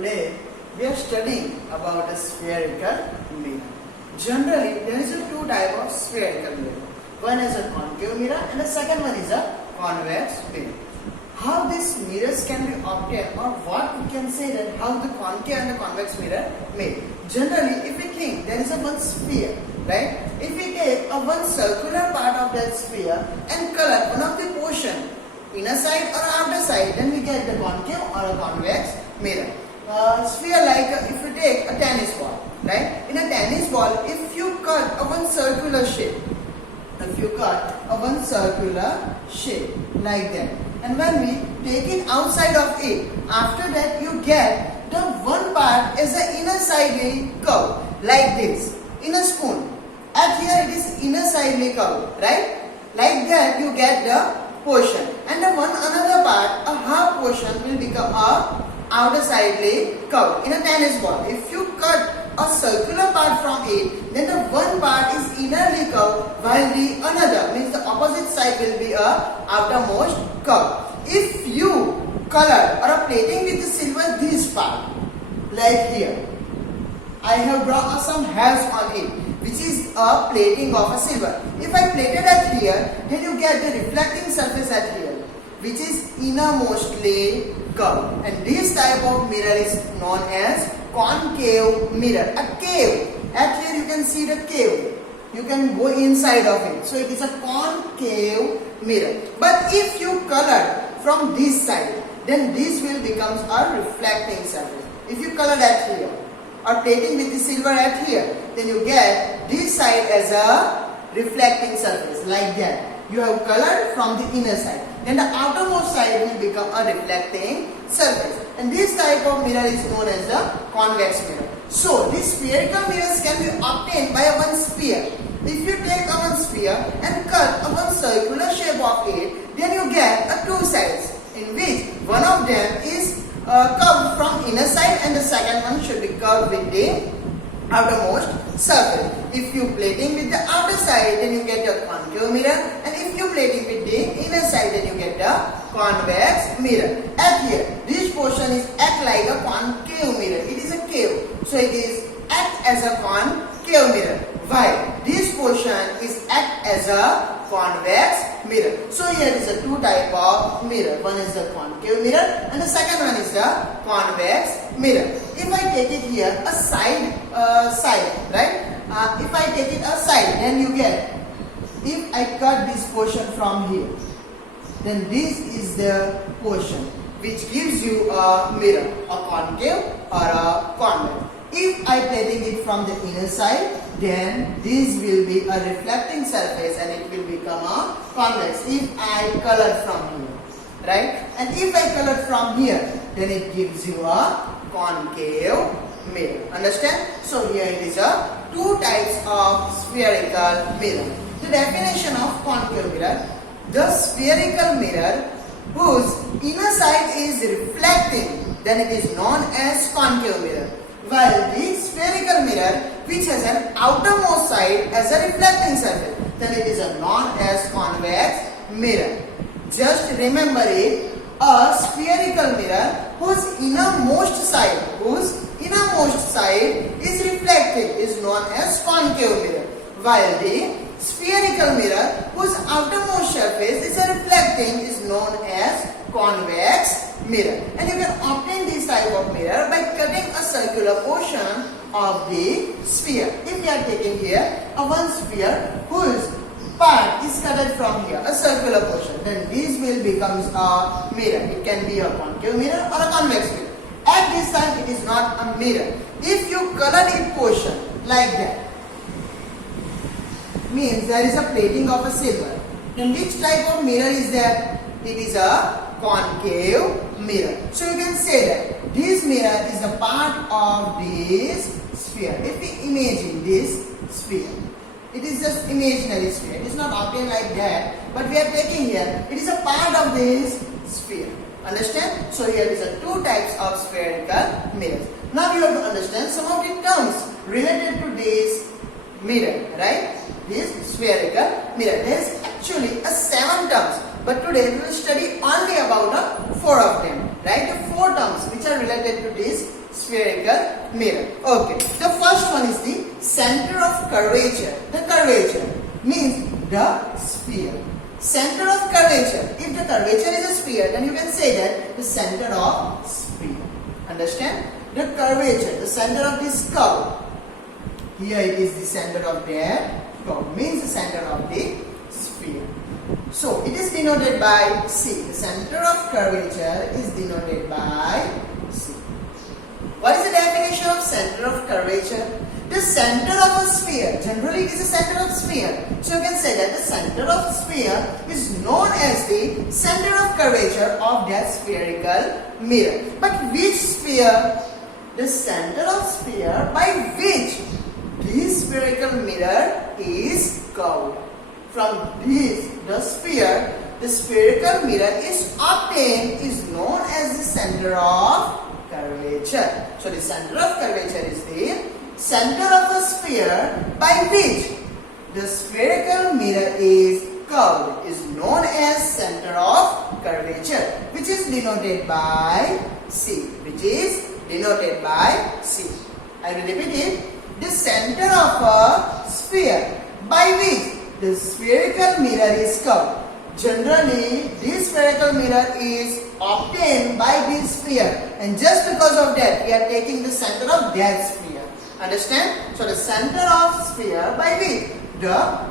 Today we are studying about a spherical mirror. Generally, there is a two type of spherical mirror. One is a concave mirror and the second one is a convex mirror. How these mirrors can be obtained, or what we can say that how the concave and the convex mirror made. Generally, if we think there is a one sphere, right? If we take a one circular part of that sphere and color one of the portion, inner side or outer side, then we get the concave or a convex mirror. Sphere like if you take a tennis ball, right? In a tennis ball, if you cut a one circular shape, like that, and when we take it outside of it, after that you get the one part as an inner sidely curve, like this, in a spoon. At here it is inner sidely curve, right? Like that you get the portion, and the one another part, a half portion, will become a outer sidely curve. In a tennis ball, if you cut a circular part from it, then the one part is innerly curved, while the another, means the opposite side, will be a outermost curve. If you color or a plating with the silver this part, like here, I have drawn some hairs on it, which is a plating of a silver. If I plated at here, then you get the reflecting surface at here, which is innermostly curved. And this type of mirror is known as concave mirror. A cave. At here you can see the cave. You can go inside of it. So it is a concave mirror. But if you color from this side, then this will become a reflecting surface. If you color at here, or plating with the silver at here, then you get this side as a reflecting surface, like that. You have colored from the inner side, then the outermost side will become a reflecting surface. And this type of mirror is known as the convex mirror. So these spherical mirrors can be obtained by a one sphere. If you take a one sphere and cut a one circular shape of it, then you get a two sides, in which one of them is curved from inner side and the second one should be curved with the outermost surface. If you plating with the outer side, then you get a concave mirror, and if you plating with the inner side, then you get a convex mirror. At here, this portion is act like a concave mirror. It is a cave, so it is act as a concave mirror, while this portion is act as a convex mirror. So here is a two type of mirror. One is the concave mirror and the second one is the convex mirror. If I take it here a side, right? If I take it a side, then you get, if I cut this portion from here, then this is the portion which gives you a mirror, a concave or a convex. If I plating it from the inner side, then this will be a reflecting surface and it will become a convex. If I color from here, right? And if I color from here, then it gives you a concave mirror. Understand? So here it is a two types of spherical mirror. The definition of concave mirror: the spherical mirror whose inner side is reflecting, then it is known as concave mirror. While the spherical mirror which has an outermost side as a reflecting surface, then it is known as convex mirror. Just remember it, a spherical mirror whose innermost side is reflecting is known as concave mirror, while the spherical mirror whose outermost surface is a reflecting is known as convex mirror. And you can obtain this type of mirror by cutting a circular portion of the sphere. If we are taking here a one sphere whose part is cut from here, a circular portion, then this will become a mirror. It can be a concave mirror or a convex mirror. At this time it is not a mirror. If you color it portion like that, means there is a plating of a silver. Then which type of mirror is that? It is a concave mirror. So you can say that this mirror is a part of this sphere. If we imagine this sphere, it is just imaginary sphere. It is not obtained like that, but we are taking here, it is a part of this sphere. Understand? So here is a two types of spherical mirrors. Now you have to understand some of the terms related to this mirror, right? This spherical mirror. There is actually a 7 terms, but today we will study only about 4 of them, right? The 4 terms which are related to this spherical mirror. Okay, the first one is the center of curvature. The curvature means the sphere. Center of curvature. If the curvature is a sphere, then you can say that the center of sphere. Understand? The curvature, the center of this curve. Here it is the center of that curve, means the center of the sphere. So it is denoted by C. The center of curvature is denoted by C. What is the definition of center of curvature? The center of a sphere, generally it is the center of sphere. So you can say that the center of sphere is known as the center of curvature of that spherical mirror. But which sphere? The center of sphere by which this spherical mirror is curved. From this, the sphere, the spherical mirror is obtained is known as the center of curvature. So the center of curvature is the center of a sphere by which the spherical mirror is curved is known as center of curvature, which is denoted by C. Which is denoted by C. I will repeat it. The center of a sphere by which the spherical mirror is curved. Generally, this spherical mirror is obtained by this sphere, and just because of that, we are taking the center of that sphere. Understand? So the center of sphere by which the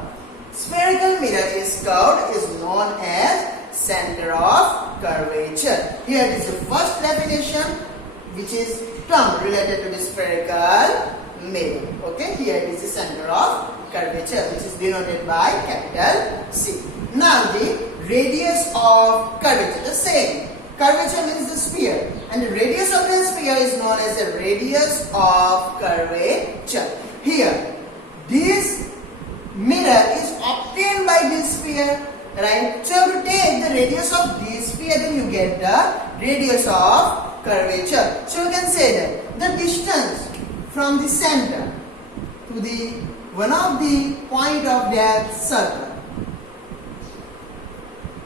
spherical mirror is curved is known as center of curvature. Here is the first definition, which is term related to the spherical mirror. Okay, here it is the center of curvature, which is denoted by capital C. Now the radius of curvature, the same. Curvature means the sphere, and the radius of the sphere is known as the radius of curvature. Here, this mirror is obtained by this sphere, right? So if you take the radius of this sphere, then you get the radius of curvature. So you can say that the distance from the center to the one of the point of that circle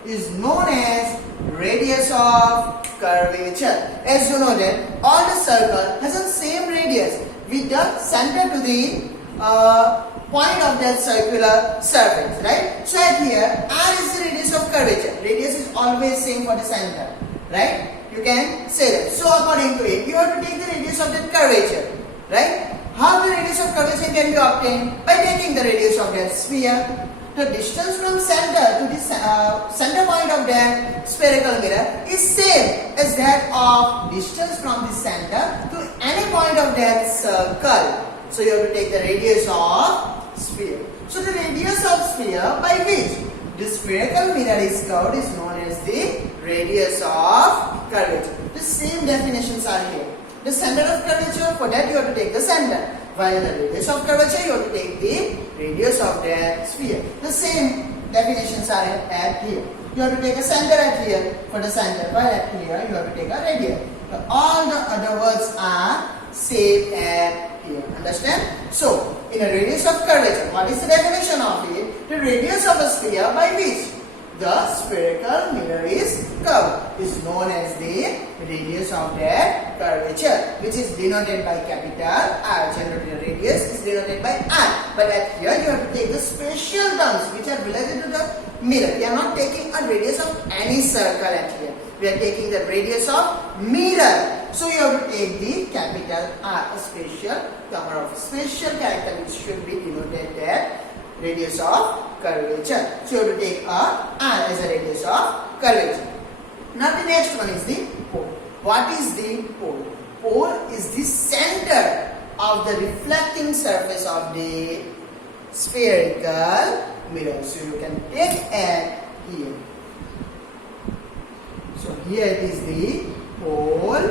is known as radius of curvature. As you know that all the circle has the same radius with the center to the point of that circular surface, right? So at here R is the radius of curvature. Radius is always same for the center, right? You can say that. So according to it, you have to take the radius of that curvature, right? How the radius of curvature can be obtained? By taking the radius of that sphere. The distance from center to the center point of that spherical mirror is same as that of distance from the center to any point of that circle. So you have to take the radius of sphere. So the radius of sphere by which the spherical mirror is curved is known as the radius of curvature. The same definitions are here. The center of curvature, for that you have to take the center. While the radius of curvature, you have to take the radius of that sphere. The same definitions are at here. You have to take a center at here for the center, while at here you have to take a radius. So all the other words are same at here. Understand? So, in a radius of curvature, what is the definition of it? The radius of a sphere by which the spherical mirror is curved is known as the radius of that curvature, which is denoted by capital R. Generally the radius is denoted by R. But at here you have to take the special terms which are related to the mirror. We are not taking a radius of any circle at here. We are taking the radius of mirror. So you have to take the capital R, a special term of special character which should be denoted that radius of curvature. So you have to take R as a radius of curvature. Now the next one is the pole. What is the pole? Pole is the center of the reflecting surface of the spherical mirror. So you can take at here. So here it is the pole,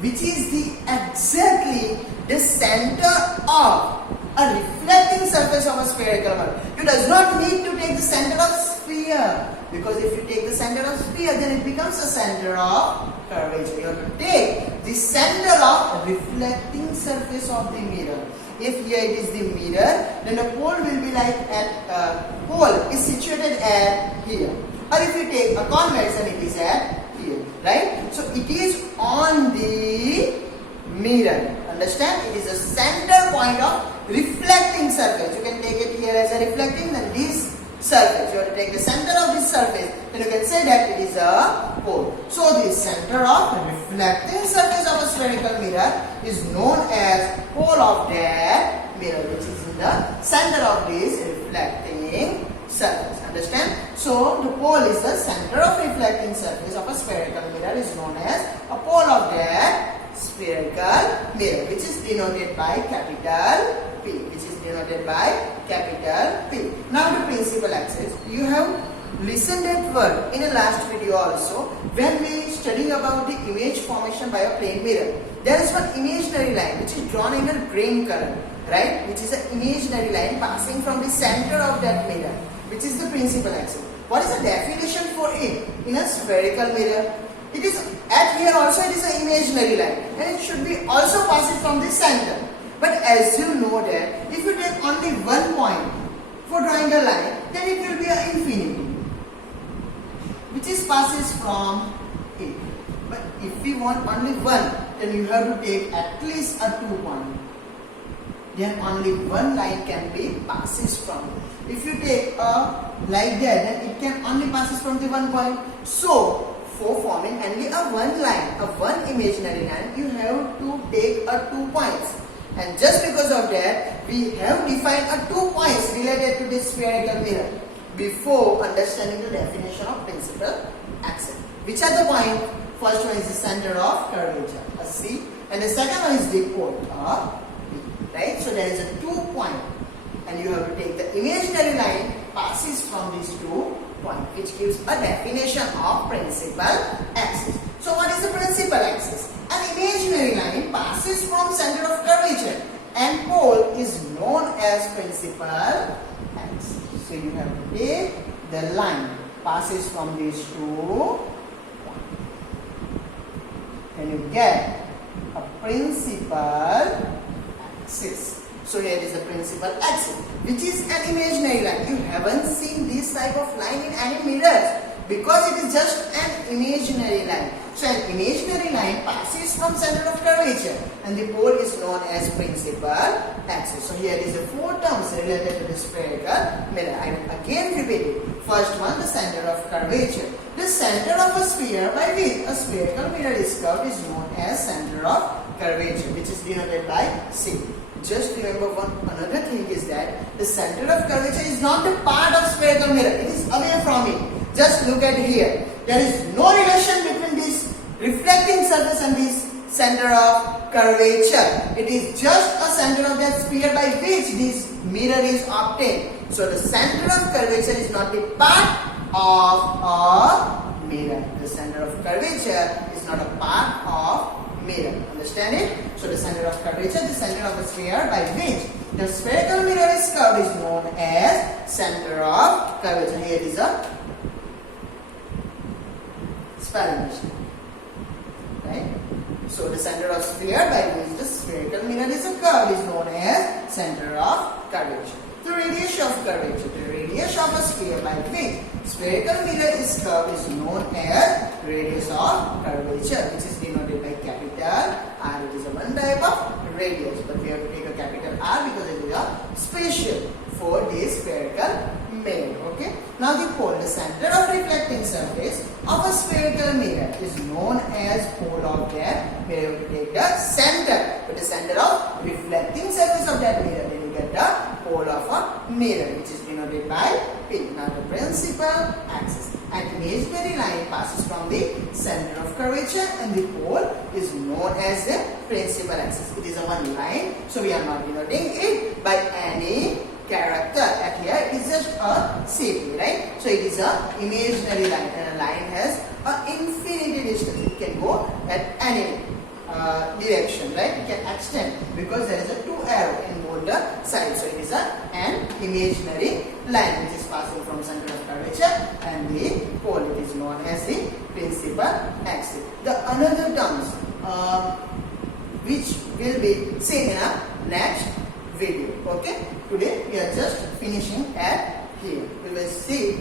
which is the exactly the center of a reflecting surface of a spherical mirror. You does not need to take the center of sphere, because if you take the center of sphere, then it becomes a center of curvature. You have to take the center of reflecting surface of the mirror. If here it is the mirror, then the pole will be like at pole is situated at here. Or if you take a convex, then it is at here, right? So it is on the mirror. Understand? It is the center point of reflecting surface. You can take it here as a reflecting, then this surface. You have to take the center of this surface, then you can say that it is a pole. So the center of reflecting surface of a spherical mirror is known as pole of that mirror, which is in the center of this reflecting surface. Understand? So the pole is the center of reflecting surface of a spherical mirror is known as a pole of that spherical mirror, which is denoted by capital P, Now the principal axis. You have listened that word in a last video also when we studying about the image formation by a plane mirror. There is one imaginary line which is drawn in a green color, right? Which is an imaginary line passing from the center of that mirror, which is the principal axis. What is the definition for it in a spherical mirror? It is at here also it is an imaginary line and it should be also passing from the center. But as you know that if you take only one point for drawing a line, then it will be an infinity, which is passes from it. But if we want only one, then you have to take at least a 2 point. Then only one line can be passes from it. If you take a like that, then it can only passes from the 1 point. So for forming only a one line, a one imaginary line, you have to take a 2 points. And just because of that, we have defined a 2 points related to this spherical mirror before understanding the definition of principal axis. Which are the points? First one is the center of curvature, a C, and the second one is the pole, a B. Right? So there is a 2 point, and you have to take the imaginary line passes from these 2 points, which gives a definition of principal axis. So what is the principal axis? An imaginary line passes from center of curvature and pole is known as principal axis. So you have to take the line passes from these 2 points. Then you get a principal axis. So here is the principal axis, which is an imaginary line. You haven't seen this type of line in any mirrors because it is just an imaginary line. So an imaginary line passes from center of curvature and the pole is known as principal axis. So here is the 4 terms related to the spherical mirror. I will again repeat it. First one, the center of curvature. The center of a sphere by which a spherical mirror is curved is known as center of curvature, which is denoted by C. Just remember another thing is that the center of curvature is not the part of spherical mirror. It is away from it. Just look at here. There is no relation between this reflecting surface and this center of curvature. It is just a center of that sphere by which this mirror is obtained. So the center of curvature is not the part of a mirror. The center of curvature is not a part of mirror. Understand it? So the center of curvature, the center of the sphere by which the spherical mirror is curved is known as center of curvature. Here is a spelling mistake. Right? So the center of sphere by which the spherical mirror is curved is known as center of curvature. The radius of curvature, the radius of a sphere by which spherical mirror is curved is known as radius of curvature, which is denoted by capital R. It is a one type of radius, but we have to take a capital R because it is a special for this spherical mirror. Okay. Now the pole, the center of reflecting surface of a spherical mirror is known as pole of that mirror. You have to take the center, but the center of reflecting surface of that mirror, then you get the pole of a mirror, which is denoted by P. Now the principal axis. An imaginary line passes from the center of curvature and the pole is known as the principal axis. It is a one line, so we are not denoting it by any character. At here it is just a CP, right? So it is a imaginary line, and a line has an infinity distance. It can go at any direction, right? It can extend because there is a 2 arrow in both the sides. So it is an imaginary line which is passing from center of curvature and the pole. It is known as the principal axis. The another terms which will be seen in a next video. Okay. Today we are just finishing at here. We will see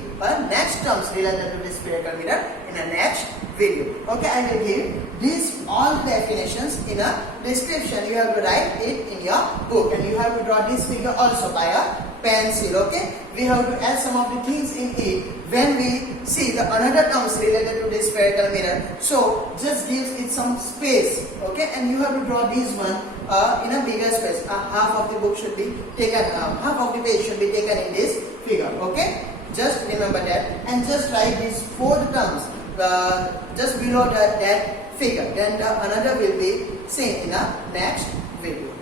next terms related to the spherical mirror in the next video. Okay, I will give these all definitions in a description. You have to write it in your book, and you have to draw this figure also by a pencil. Okay, we have to add some of the things in it when we see the another terms related to the spherical mirror. So just gives it some space. Okay, and you have to draw this one in a bigger space. Half of the book should be taken, half of the page should be taken in this figure. Okay, just remember that, and just write these 4 terms just below that figure. Then another will be seen in a next video.